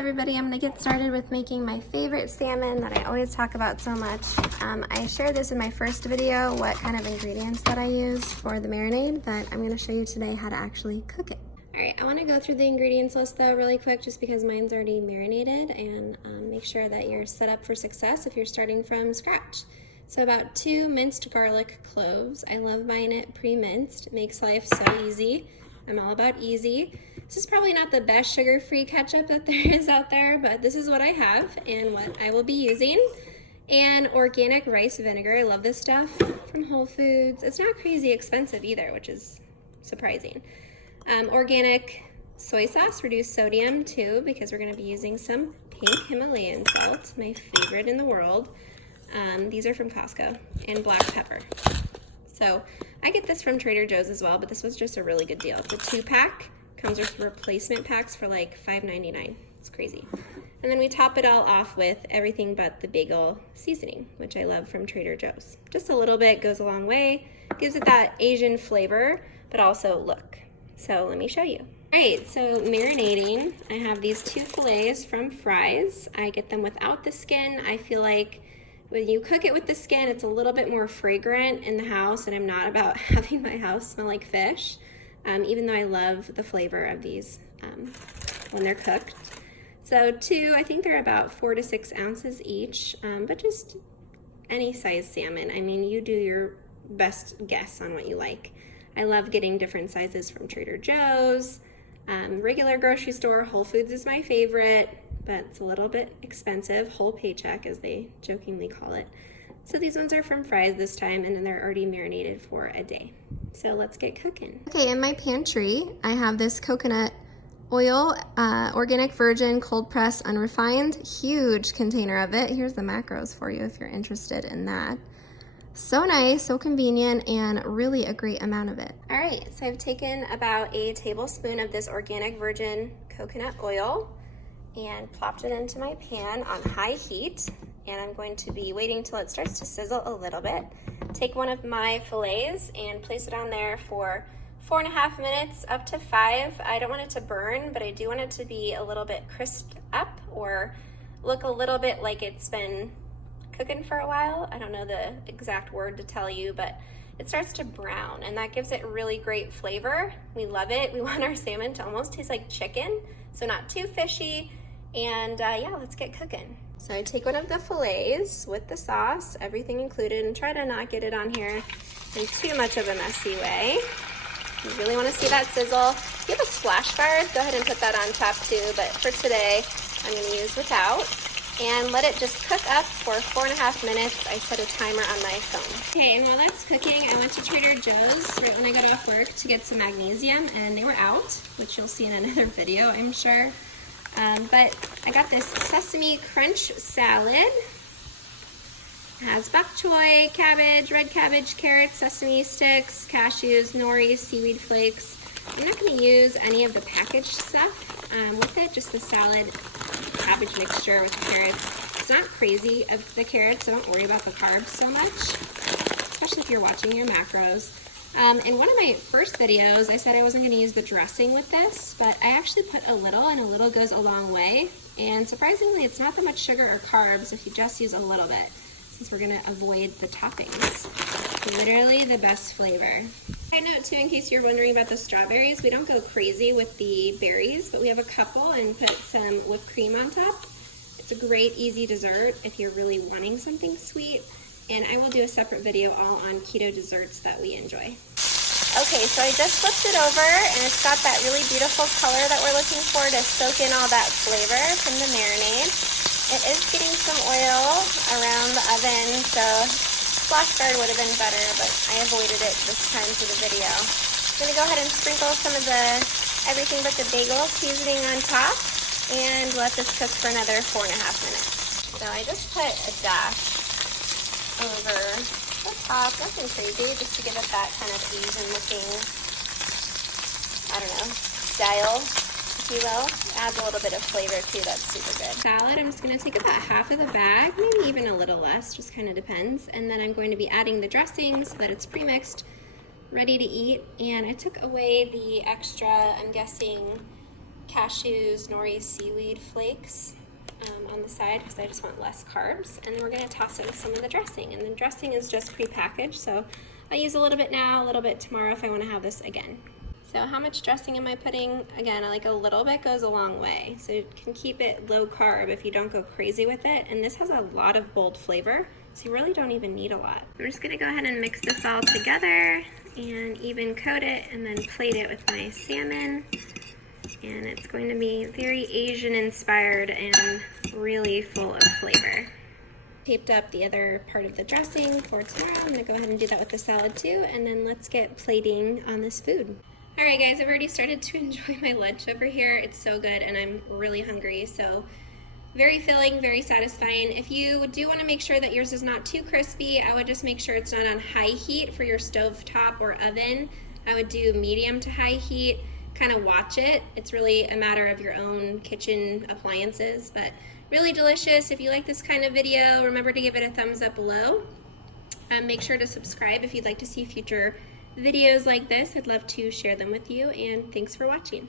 everybody, I'm gonna get started with making my favorite salmon that I always talk about so much. I shared this in my first video, what kind of ingredients that I use for the marinade, but I'm gonna show you today how to actually cook it. All right, I wanna go through the ingredients list though really quick just because mine's already marinated, and make sure that you're set up for success if you're starting from scratch. So about 2 minced garlic cloves. I love buying it pre-minced. It makes life so easy. I'm all about easy. This is probably not the best sugar-free ketchup that there is out there, but this is what I have and what I will be using. And organic rice vinegar. I love this stuff from Whole Foods. It's not crazy expensive either, which is surprising. Organic soy sauce, reduced sodium too, because we're gonna be using some pink Himalayan salt, my favorite in the world. These are from Costco, and black pepper. So I get this from Trader Joe's as well, but this was just a really good deal. The 2-pack comes with replacement packs for like $5.99. It's crazy. And then we top it all off with everything but the bagel seasoning, which I love from Trader Joe's. Just a little bit goes a long way, gives it that Asian flavor, but also look. So let me show you. All right, so marinating, I have these 2 fillets from Fry's. I get them without the skin. I feel like when you cook it with the skin, it's a little bit more fragrant in the house, and I'm not about having my house smell like fish, even though I love the flavor of these when they're cooked. So 2, I think they're about 4 to 6 ounces each, but just any size salmon. I mean, you do your best guess on what you like. I love getting different sizes from Trader Joe's, regular grocery store. Whole Foods is my favorite, but it's a little bit expensive. Whole paycheck, as they jokingly call it. So these ones are from Fry's this time, and then they're already marinated for a day. So let's get cooking. Okay, in my pantry, I have this coconut oil, organic virgin, cold press, unrefined, huge container of it. Here's the macros for you if you're interested in that. So nice, so convenient, and really a great amount of it. All right, so I've taken about a tablespoon of this organic virgin coconut oil and plopped it into my pan on high heat, and I'm going to be waiting till it starts to sizzle a little bit. Take one of my fillets and place it on there for 4.5 minutes up to 5. I don't want it to burn, but I do want it to be a little bit crisped up or look a little bit like it's been cooking for a while. I don't know the exact word to tell you, but it starts to brown, and that gives it really great flavor. We love it. We want our salmon to almost taste like chicken, so not too fishy. And yeah, let's get cooking. So I take one of the fillets with the sauce, everything included, and try to not get it on here in too much of a messy way. You really want to see that sizzle. If you have a splash guard, go ahead and put that on top too, but for today, I'm going to use without. And let it just cook up for 4.5 minutes. I set a timer on my phone. Okay, and while that's cooking, I went to Trader Joe's right when I got off work to get some magnesium, and they were out, which you'll see in another video, I'm sure. But I got this sesame crunch salad. It has bok choy, cabbage, red cabbage, carrots, sesame sticks, cashews, nori, seaweed flakes. I'm not going to use any of the packaged stuff with it, just the salad cabbage mixture with the carrots. It's not crazy of the carrots, so don't worry about the carbs so much, especially if you're watching your macros. In one of my first videos, I said I wasn't going to use the dressing with this, but I actually put a little, and a little goes a long way. And surprisingly, it's not that much sugar or carbs if you just use a little bit, since we're going to avoid the toppings. Literally the best flavor. Side note too, in case you're wondering about the strawberries, we don't go crazy with the berries, but we have a couple and put some whipped cream on top. It's a great, easy dessert if you're really wanting something sweet. And I will do a separate video all on keto desserts that we enjoy. Okay, so I just flipped it over, and it's got that really beautiful color that we're looking for to soak in all that flavor from the marinade. It is getting some oil around the oven, so splash guard would have been better, but I avoided it this time for the video. I'm gonna go ahead and sprinkle some of the everything but the bagel seasoning on top, and let this cook for another 4.5 minutes. So I just put a dash over the top, nothing crazy, just to give it that kind of Asian looking, I don't know, style, if you will. Adds a little bit of flavor too, that's super good. Salad, I'm just gonna take about half of the bag, maybe even a little less, just kind of depends. And then I'm going to be adding the dressing so that it's pre-mixed, ready to eat. And I took away the extra, I'm guessing, cashews, nori, seaweed flakes on the side because I just want less carbs. And then we're going to toss in some of the dressing. And the dressing is just pre-packaged, so I use a little bit now, a little bit tomorrow if I want to have this again. So how much dressing am I putting? Again, like a little bit goes a long way. So you can keep it low carb if you don't go crazy with it. And this has a lot of bold flavor, so you really don't even need a lot. I'm just gonna go ahead and mix this all together and even coat it and then plate it with my salmon. And it's going to be very Asian inspired and really full of flavor. Taped up the other part of the dressing for tomorrow. I'm gonna go ahead and do that with the salad too, and then let's get plating on this food. All right guys, I've already started to enjoy my lunch over here. It's so good and I'm really hungry, so very filling, very satisfying. If you do want to make sure that yours is not too crispy, I would just make sure it's not on high heat for your stovetop or oven. I would do medium to high heat, kind of watch it. It's really a matter of your own kitchen appliances, but really delicious. If you like this kind of video, remember to give it a thumbs up below. Make sure to subscribe if you'd like to see future videos like this. I'd love to share them with you, and thanks for watching.